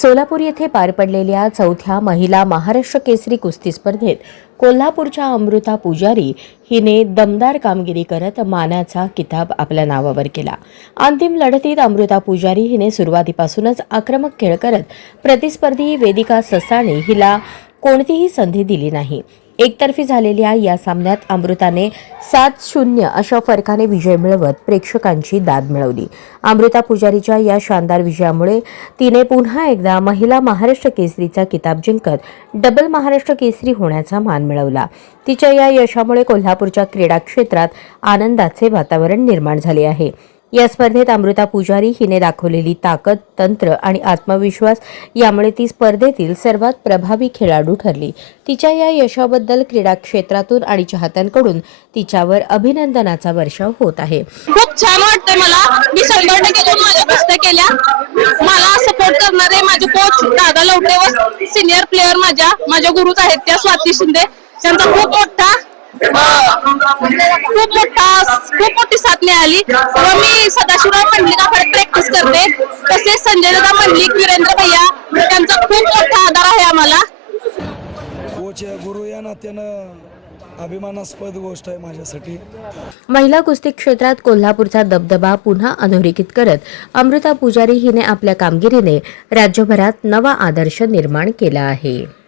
सोलापूर येथे पार पडलेल्या चौथ्या महिला महाराष्ट्र केसरी कुस्ती स्पर्धेत कोल्हापूरच्या अमृता पुजारी हिने दमदार कामगिरी करत मानाचा किताब आपल्या नावावर केला। अंतिम लढतीत अमृता पुजारी हिने सुरुवातीपासूनच आक्रमक खेळ करत प्रतिस्पर्धी वेदिका ससाणे हिला कोणतीही संधी दिली नाही। एकतर्फी झालेल्या या सामन्यात अमृताने 7-0 अशा फरकाने विजय मिळवत प्रेक्षकांची दाद मिळवली। अमृता पुजारीच्या या शानदार विजयामुळे तिने पुन्हा एकदा महिला महाराष्ट्र केसरीचा किताब जिंकत डबल महाराष्ट्र केसरी होण्याचा मान मिळवला। तिच्या या यशामुळे कोल्हापूरच्या क्रीडा क्षेत्रात आनंदाचे वातावरण निर्माण झाले आहे। या स्पर्धेत अमृता पुजारी हिने दाखवलेली ताकद, तंत्र आणि आत्मविश्वास यामुळे ती स्पर्धेतील सर्वात प्रभावी खेळाडू ठरली। तिच्या या यशाबद्दल क्रीडा क्षेत्रातून आणि चाहत्यांकडून तिच्यावर अभिनंदनाचा वर्षाव होत आहे। खूप छान वाटतंय मला। मी 100% करून माझ्या कुस्त्या केल्या। मला सपोर्ट करणारे माझे कोच दादा लवटे व सिनियर प्लेयर माझ्या गुरुच आहेत त्या स्वाती शिंदे, त्यांचा खूप मोठी साथ मिळाली व मी सदाशिवराव मंडलिकाकडे प्रॅक्टिस करते। तसेच संजय दादा मंडलिक, वीरेंद्र भैया त्यांचा खूप मोठा आधार आहे आम्हाला। कोच गुरु या नात्यानं अभिमानास्पद गोष्ट आहे माझ्यासाठी। महिला कुस्ती क्षेत्रात कोल्हापूरचा दबदबा पुन्हा अधोरेखित करत अमृता पुजारी हिने आपल्या कामगिरीने राज्यभरात नवा आदर्श निर्माण केला आहे।